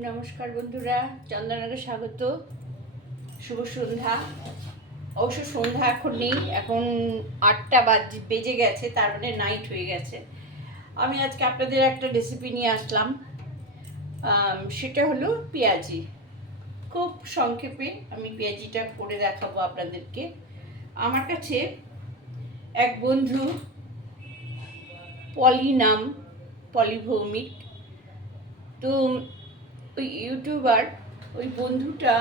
নমস্কার বন্ধুরা, চন্দনাকে স্বাগত। শুভ সন্ধ্যা। অবশ্য সন্ধ্যা এখন নেই, এখন 8টা বেজে গেছে, তার মানে নাইট হয়ে গেছে। আমি আজকে আপনাদের একটা রেসিপি নিয়ে আসলাম। সেটা হলো পেঁয়াজি। খুব সংক্ষেপে আমি পেঁয়াজিটা করে দেখাবো আপনাদেরকে। আমার কাছে এক বন্ধু, পলিভৌমিক, তো ওই ইউটিউবার, ওই বন্ধুটা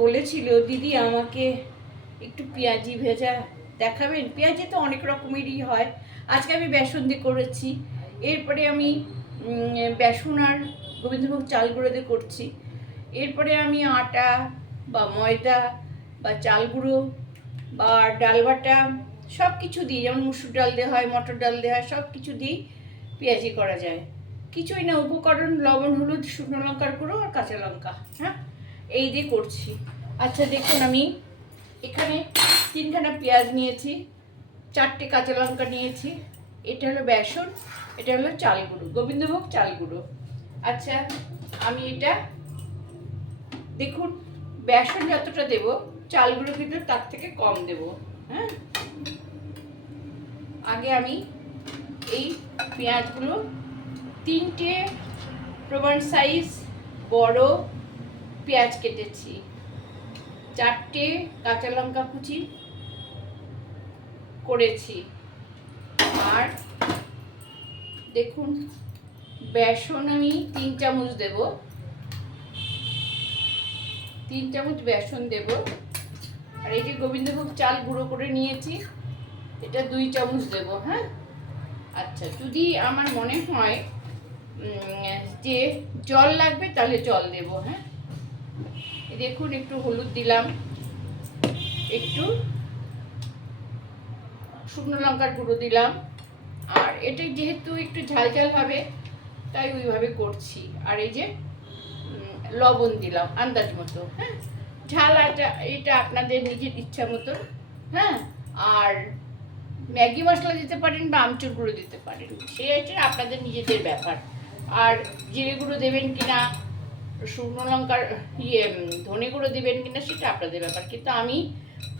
বলেছিল, দিদি আমাকে একটু পেঁয়াজি ভেজা দেখাবেন। পেঁয়াজি তো অনেক রকমেরই হয়, আজকে আমি বেসন দিয়ে করেছি। এরপরে আমি বেসন আর গোবিন্দভোগ চাল গুঁড়ো দিয়ে করছি। এরপরে আমি আটা বা ময়দা বা চাল গুঁড়ো বা ডাল বাটা সব কিছু দিই, যেমন মুসুর ডাল দেওয়া হয়, মটর ডাল দেওয়া হয়, সব কিছু দিই পেঁয়াজি করা যায়। কিছুই না, উপকরণ লবণ, হলুদ, শুকনো লঙ্কার গুঁড়ো আর কাঁচা লঙ্কা, হ্যাঁ, এই দিয়ে করছি। আচ্ছা দেখুন, আমি এখানে 3খানা পেঁয়াজ নিয়েছি, 4টে কাঁচা লঙ্কা নিয়েছি। এটা হলো বেসন, এটা হলো চাল গুঁড়ো, গোবিন্দভোগ চাল গুঁড়ো। আচ্ছা, আমি এটা দেখুন, বেসন যতটা দেব, চাল গুঁড়ো কিন্তু তার থেকে কম দেব। হ্যাঁ, আগে আমি এই পেঁয়াজগুলো 3টে প্রমাণ সাইজ বড় পেঁয়াজ কেটেছি, 4টে কাঁচা লঙ্কা কুচি করেছি। আর দেখুন, বেসন আমি 3 চামচ দেব, 3 চামচ বেসন দেব। আর এই যে গোবিন্দভোগ চাল গুঁড়ো করে নিয়েছি, এটা 2 চামচ দেব। হ্যাঁ, আচ্ছা, যদি আমার মনে হয় যে জল লাগবে তাহলে জল দেব। হ্যাঁ, দেখুন, একটু হলুদ দিলাম, একটু শুকনো লঙ্কার গুঁড়ো দিলাম। আর এটা যেহেতু একটু ঝাল ঝাল হবে, তাই ওইভাবে করছি। আর এই যে লবণ দিলাম আন্দাজ মতো। হ্যাঁ, ঝাল এটা আপনাদের নিজের ইচ্ছা মতো। হ্যাঁ, আর ম্যাগি মশলা দিতে পারেন বা আমচুর গুঁড়ো দিতে পারেন, সেটা আপনাদের নিজেদের ব্যাপার। আর জিরে গুঁড়ো দেবেন কিনা, শুকনো লঙ্কার ধনে গুঁড়ো দেবেন কিনা, সেটা আপনাদের ব্যাপার। কিন্তু আমি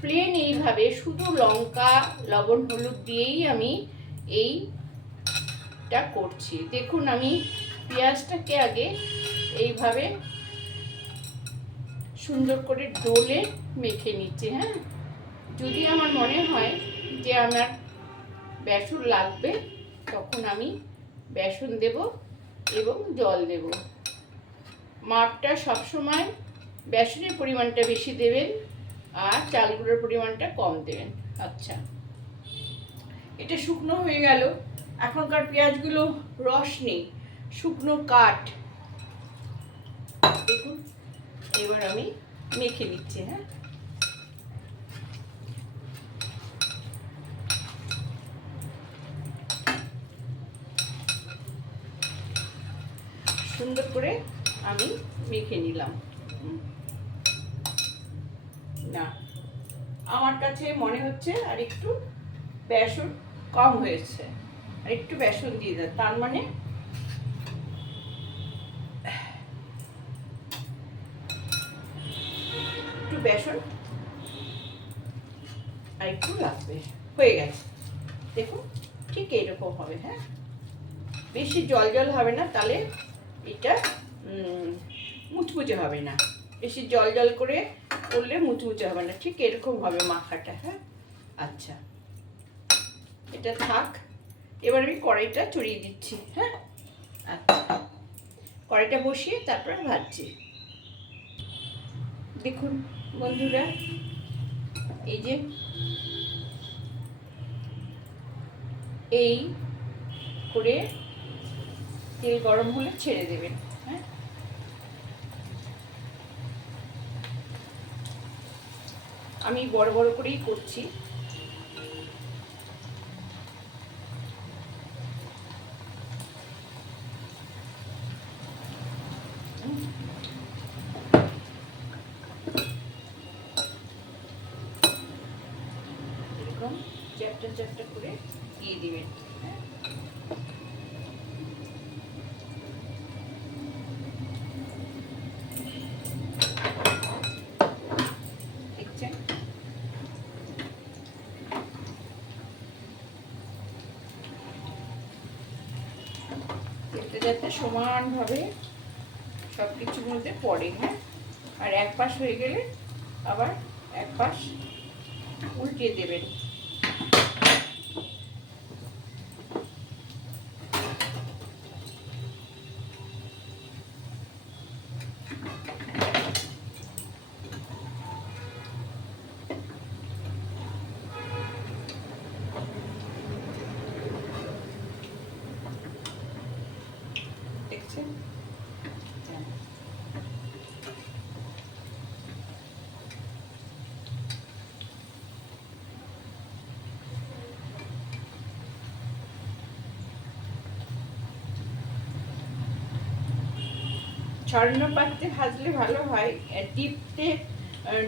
প্লেন এইভাবে শুধু লঙ্কা, লবণ, হলুদ দিয়েই আমি এইটা করছি। দেখুন, আমি পেঁয়াজটাকে আগে এইভাবে সুন্দর করে ডোলে মেখে নিচ্ছি। হ্যাঁ, যদি আমার মনে হয় যে আমার বেসন লাগবে, তখন আমি বেসন দেব এবং জল দেব। মাপটা সবসময় বেসনের পরিমাণটা বেশি দেবেন আর চাল গুঁড়োর পরিমাণটা কম দেবেন। আচ্ছা, এটা শুকনো হয়ে গেল। এখনকার পেঁয়াজগুলো রস নেই, শুকনো কাঠ। দেখুন, এবার আমি মেখে নিচ্ছি। হ্যাঁ, সুন্দর করে আমি মেখে নিলাম। না, আমার কাছে মনে হচ্ছে আর একটু বেসন কম হয়েছে, আর একটু বেসন দিয়ে দেন, তার মানে একটু বেসন আর একটু লাগবে। হয়ে গেছে, দেখুন, ঠিক এইরকম হবে। হ্যাঁ, বেশি জল জল হবে না, তাহলে এটা মুচমুচে হবে না। বেশি জল জল করে করলে মুচমুচে হবে না, ঠিক এরকম হবে মাখাটা। হ্যাঁ, আচ্ছা, এটা থাক। এবার আমি কড়াইটা চড়িয়ে দিচ্ছি। হ্যাঁ, আচ্ছা, কড়াইটা বসিয়ে তারপরে ভাজছি। দেখুন বন্ধুরা, এই যে এই করে তেল গরম হলে ছেড়ে দেবেন। হ্যাঁ, আমি বড় বড় করেই করছি। এরকম চ্যাপটা চ্যাপটা করে দিয়ে দিবেন। হ্যাঁ, যাতে সমানভাবে সব কিছুর মধ্যে পড়ে। হ্যাঁ, আর এক পাশ হয়ে গেলে আবার এক পাশ উল্টে দেবেন। দেখছেন? ছড়ানো পাত্রে ভাজলে ভালো হয়,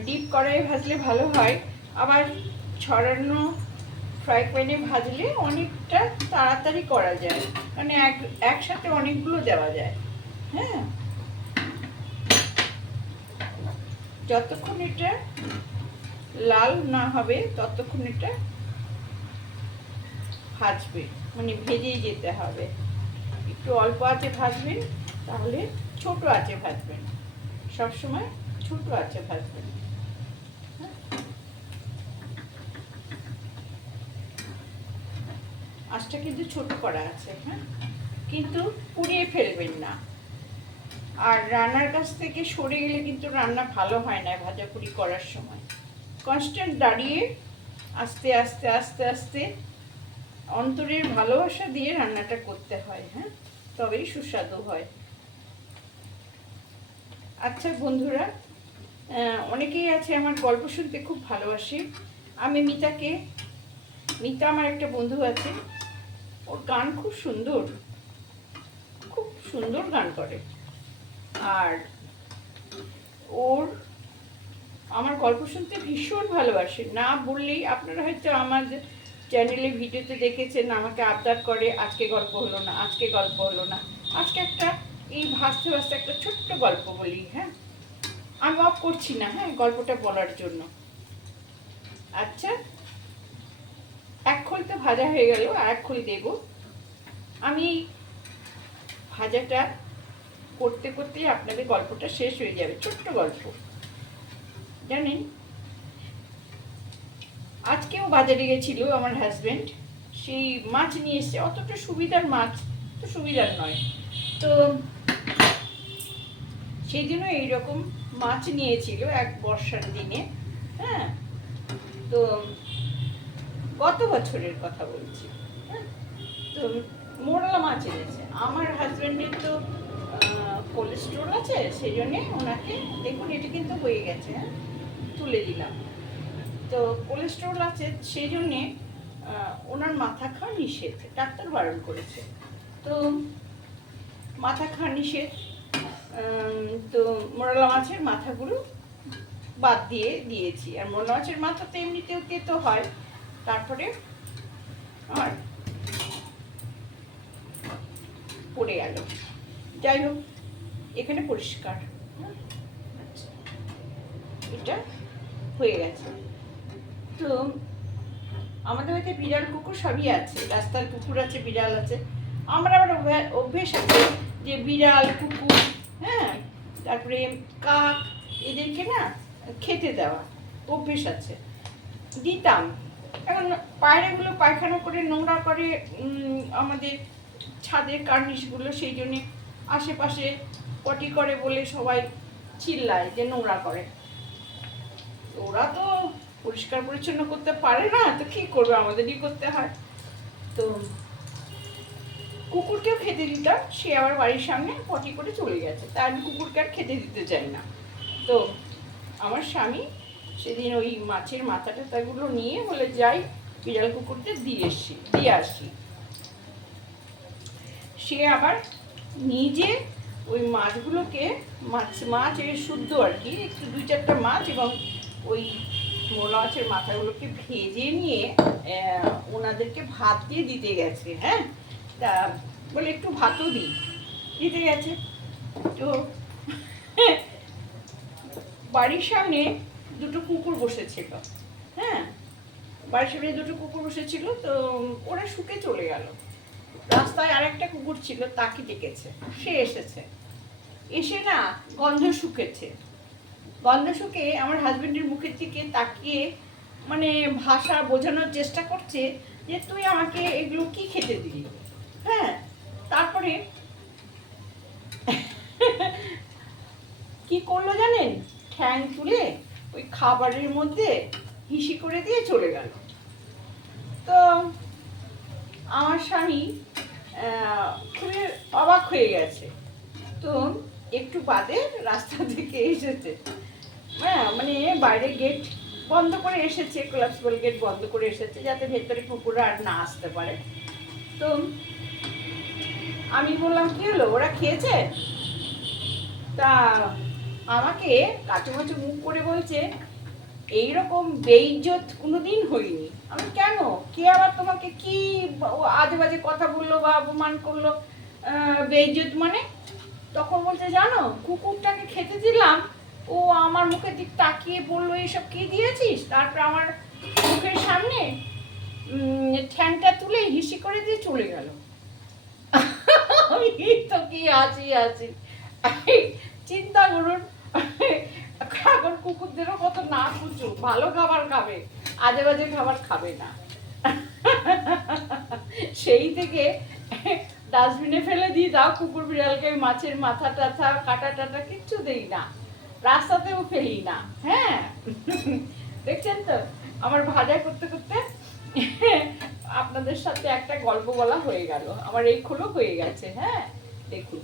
ডিপ কড়াইয়ে ভাজলে ভালো হয়, আবার ছড়ানো ফ্রাই প্যানে ভাজলে অনেকটা তাড়াতাড়ি করা যায়, মানে একসাথে অনেকগুলো দেওয়া যায়। হ্যাঁ, যতক্ষণ এটা লাল না হবে ততক্ষণ এটা ভাজবে, মানে ভেজেই যেতে হবে। একটু অল্প আঁচে ভাজবেন, তাহলে ছোট আঁচে ভাজবেন, সবসময় ছোট আঁচে ভাজবেন। আঁচটা কিন্তু ছোট করা আছে। হ্যাঁ, কিন্তু পুড়িয়ে ফেলবেন না। আর রান্নার কাছ থেকে সরে গেলে কিন্তু রান্না ভালো হয় না ভাজাপুরি করার সময়। কনস্ট্যান্ট দাঁড়িয়ে আস্তে আস্তে আস্তে আস্তে অন্তরের ভালোবাসা দিয়ে রান্নাটা করতে হয়। হ্যাঁ, তবেই সুস্বাদু হয়। আচ্ছা বন্ধুরা, অনেকেই আছে আমার গল্প শুনতে খুব ভালোবাসে। আমি মিতা আমার একটা বন্ধু আছে, ওর গান খুব সুন্দর, খুব সুন্দর গান করে। আর ওর আমার গল্প শুনতে ভীষণ ভালোবাসে। না বললেই, আপনারা হয়তো আমার চ্যানেলে ভিডিওতে দেখেছেন আমাকে আবদার করে, আজকে গল্প হলো না, আজকে গল্প হলো না। আজকে একটা এই ভাসতে ভাসতে একটা ছোট্ট গল্প বলি। হ্যাঁ, আমি অফ করছি না, হ্যাঁ, গল্পটা বলার জন্য। আচ্ছা, এক খোল তো ভাজা হয়ে গেল, আর এক খোল দেব। আমি ভাজাটা করতে করতে আপনাদের গল্পটা শেষ হয়ে যাবে। ছোট্ট গল্প, জানেন, আজকেও বাজারে গেছিল আমার হাজবেন্ড, সেই মাছ নিয়ে এসছে। অতটা সুবিধার মাছ তো সুবিধার নয়, তো সেই জন্য এইরকম মাছ নিয়েছিল এক বর্ষার দিনে। হ্যাঁ, তো গত বছরের কথা বলছি। হ্যাঁ, তো মোরলা মাছ এনেছে। আমার হাজবেন্ডের তো কোলেস্ট্রল আছে, সেই জন্যে ওনাকে, দেখুন এটা কিন্তু হয়ে গেছে, হ্যাঁ, তুলে দিলাম। তো কোলেস্ট্রল আছে, সেই জন্যে ওনার মাথা খাওয়া নিষেধ, ডাক্তার বারণ করেছে। তো মাথা খাওয়া নিষেধ, তো মোরলা মাছের মাথাগুলো বাদ দিয়েছি। আর মোরলা মাছের মাথা তো এমনিতেও তেতো হয়, তারপরে আর পড়ে গেল। যাই হোক, এখানে পরিষ্কার, এটা হয়ে গেছে। তো আমাদের বাড়িতে বিড়াল কুকুর সবই আছে, রাস্তার কুকুর আছে, বিড়াল আছে। আমার আবার অভ্যেস আছে যে বিড়াল কুকুর, হ্যাঁ, তারপরে কাক, এদেরকে না খেতে দেওয়া অভ্যেস আছে, দিতাম। এখন পায়রাগুলো পায়খানা করে নোংরা করে আমাদের ছাদের কার্নিশগুলো, সেই জন্যে আশেপাশে পটি করে বলে সবাই চিল্লায় যে নোংরা করে। ওরা তো পরিষ্কার পরিচ্ছন্ন করতে পারে না, তো কি করবে, আমাদেরই করতে হয়। তো কুকুরকেও খেতে দিতাম, সে আবার বাড়ির সামনে পটি করে চলে গেছে, তাই আমি কুকুরকে আর খেতে দিতে চাই না। তো আমার স্বামী সেদিন ওই মাছের মাথা টাথাগুলো নিয়ে বলে যাই বিড়াল কুকুরদের দিয়ে আসি। সে আবার নিজে ওই মাছগুলোকে, মাছ এর শুদ্ধ আর কি, একটু 2-4টা মাছ এবং ওই মোলা মাছের মাথাগুলোকে ভেজে নিয়ে ওনাদেরকে ভাত দিয়ে দিতে গেছে। হ্যাঁ, তা বলে একটু ভাতও দিতে গেছে। তো বাড়ির সামনে দুটো কুকুর বসেছিল। হ্যাঁ, বাড়ির সামনে দুটো কুকুর বসেছিল, তো ওরা শুকে চলে গেল। তো রাস্তায় আরেকটা কুকুর ছিল, তাকে ডেকেছে, সে এসেছে, এসে না গন্ধ শুকেছে, গন্ধ শুকে আমার হাজবেন্ডের মুখের দিকে তাকিয়ে মানে ভাষা বোঝানোর চেষ্টা করছে যে তুই আমাকে এগুলো কি খেতে দিলি। হ্যাঁ, তারপরে কি করলো জানেন, ঠ্যাং তুলে ওই খাবারের মধ্যে হিসি করে দিয়ে চলে গেল। তো আমার স্বামী খুবই অবাক হয়ে গেছে। তো একটু বাদে রাস্তা থেকে এসেছে, হ্যাঁ মানে বাইরে গেট বন্ধ করে এসেছে, কোলাপসিবল গেট বন্ধ করে এসেছে যাতে ভেতরে কুকুররা আর না আসতে পারে। তো আমি বললাম কি হলো, ওরা খেয়েছে? তা আমাকে কাচুমাচু মুখ করে বলছে এইরকম বেইজ্জত কোনোদিন হয়নি। আমি কেন, কে আবার তোমাকে কি আজে বাজে কথা বললো বা অপমান করলো? বেইজ্জত মানে? তখন বলছে জানো, কুকুরটাকে খেতে দিলাম, ও আমার মুখের দিক তাকিয়ে বললো এইসব কি দিয়েছিস, তারপর আমার মুখের সামনে ঠ্যাংটা তুলে হিসি করে দিয়ে চলে গেল। আমি তো কি আছি চিন্তা করুন, এখন কুকুরদেরও কত না কুচু, ভালো খাবার খাবে, আজে বাজে খাবার খাবে না। সেই থেকে ডাস্টবিনে ফেলে দিই, দাও কুকুর বিড়ালকে মাছের মাথা টাথা কাটা টাটা কিচ্ছু দেই না, রাস্তাতেও ফেলি না। হ্যাঁ, দেখছেন তো আমার ভাজা করতে করতে আপনাদের সাথে একটা গল্প বলা হয়ে গেল, আমার এই খোলো হয়ে গেছে। হ্যাঁ দেখুন,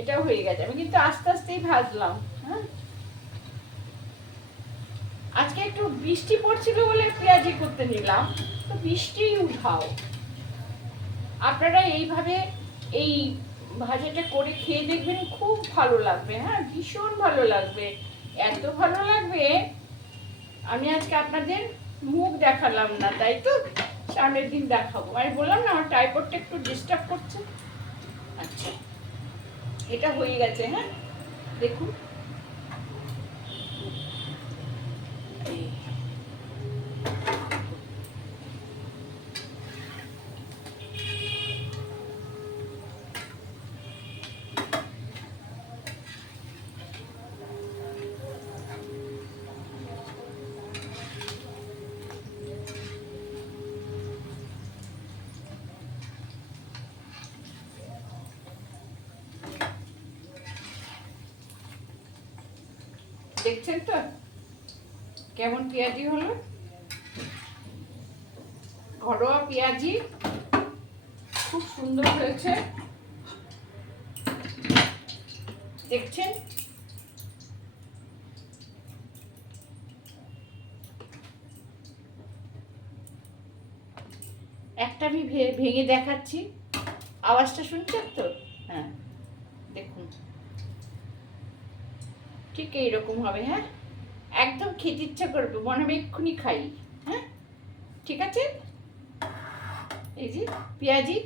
এটাও হয়ে গেছে, আমি কিন্তু আস্তে আস্তেই ভাজলাম। হ্যাঁ, আজকে একটু বৃষ্টি পড়ছিল বলে পেঁয়াজি করতে নিলাম, তো বৃষ্টি উঠাও, আপনারা এইভাবে এই ভাজাটা করে খেয়ে দেখবেন, খুব ভালো লাগবে। হ্যাঁ, ভীষণ ভালো লাগবে, এত ভালো লাগবে। আমি আজকে আপনাদের মুখ দেখালাম না, তাই তো সামনের দিন দেখাবো। আমি বললাম না আমার টাইপডটা একটু ডিস্টার্ব করছে। আচ্ছা, এটা হয়ে গেছে। হ্যাঁ দেখুন, দেখছেন তো কেমন পেঁয়াজি হলো, ঘরোয়া পেঁয়াজি, খুব সুন্দর হয়েছে। দেখছেন, একটা আমি ভেঙে দেখাচ্ছি, আওয়াজটা শুনছেন তো? হ্যাঁ দেখুন, ঠিক এইরকম হবে। হ্যাঁ, একদম খেতে ইচ্ছা করবে, মনে হবে এক্ষুনি খাই। হ্যাঁ ঠিক আছে, এই যে পেঁয়াজি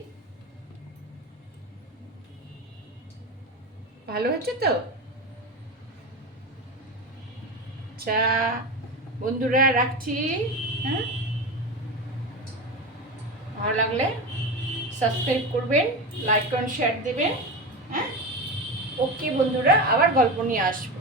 ভালো হচ্ছে তো। আচ্ছা বন্ধুরা, রাখছি। হ্যাঁ, ভালো লাগলে সাবস্ক্রাইব করবেন, লাইক কমেন্ট শেয়ার দেবেন। হ্যাঁ, ওকে বন্ধুরা, আবার গল্প নিয়ে আসবো।